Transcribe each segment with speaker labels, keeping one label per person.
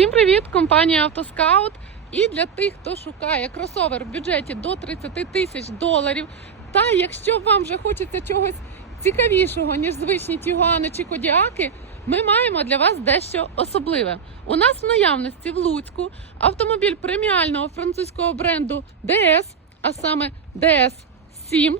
Speaker 1: Всім привіт! Компанія Автоскаут. І для тих, хто шукає кросовер в бюджеті до 30 тисяч доларів. Та якщо вам вже хочеться чогось цікавішого, ніж звичні тігуани чи кодіаки, ми маємо для вас дещо особливе. У нас в наявності в Луцьку автомобіль преміального французького бренду DS, а саме DS7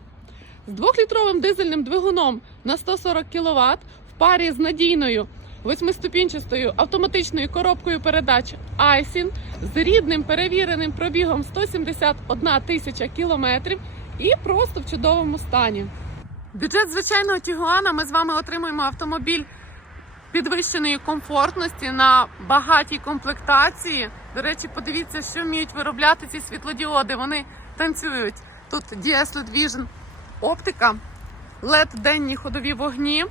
Speaker 1: з двохлітровим дизельним двигуном на 140 кВт в парі з надійною восьмиступінчастою автоматичною коробкою передач Айсін з рідним перевіреним пробігом 171 тисяча кілометрів і просто в чудовому стані. Бюджет звичайного Тігуана ми з вами отримуємо автомобіль підвищеної комфортності на багатій комплектації. До речі, подивіться, що вміють виробляти ці світлодіоди. Вони танцюють. Тут DS LED Vision оптика, LED денні ходові вогні.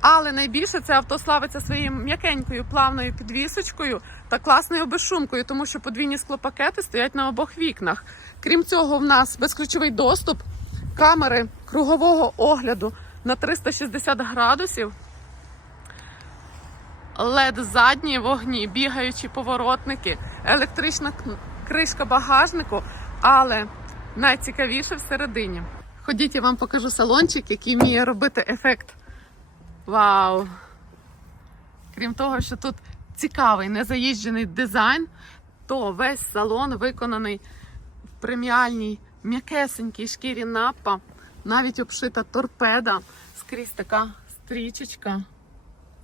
Speaker 1: Але найбільше це авто славиться своєю м'якенькою плавною підвісочкою та класною безшумкою, тому що подвійні склопакети стоять на обох вікнах. Крім цього, в нас безключовий доступ, камери кругового огляду на 360 градусів, led задні вогні, бігаючі поворотники, електрична кришка багажнику, але найцікавіше всередині. Ходіть, я вам покажу салончик, який вміє робити ефект. Вау! Крім того, що тут цікавий незаїжджений дизайн, то весь салон виконаний в преміальній м'якесенькій шкірі напа, навіть обшита торпеда, скрізь така стрічечка.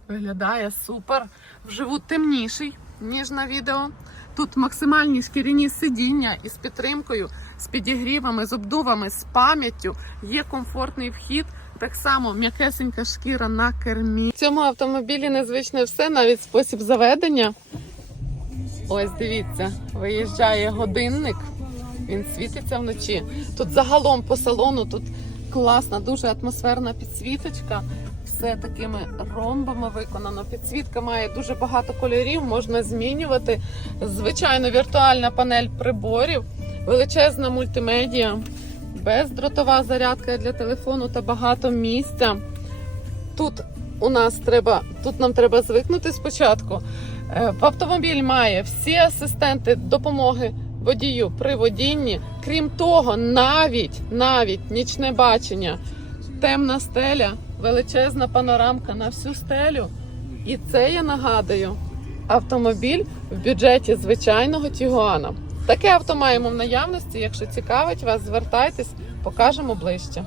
Speaker 1: Виглядає супер. Вживу темніший, ніж на відео. Тут максимальні шкіряні сидіння із підтримкою, з підігрівами, з обдувами, з пам'яттю. Є комфортний вхід. Так само м'якесенька шкіра на кермі. В цьому автомобілі незвичне все, навіть спосіб заведення. Ось дивіться, виїжджає годинник, він світиться вночі. Тут загалом по салону тут класна, дуже атмосферна підсвіточка. Все такими ромбами виконано. Підсвітка має дуже багато кольорів, можна змінювати. Звичайно, віртуальна панель приборів, величезна мультимедіа, бездротова зарядка для телефону та багато місця. Тут у нас треба, тут нам треба звикнути спочатку. Е, Автомобіль має всі асистенти допомоги водію при водінні. Крім того, навіть навіть нічне бачення, темна стеля, величезна панорамка на всю стелю. І це я нагадую автомобіль в бюджеті звичайного Тігуана. Таке авто маємо в наявності. Якщо цікавить вас, звертайтесь, покажемо ближче.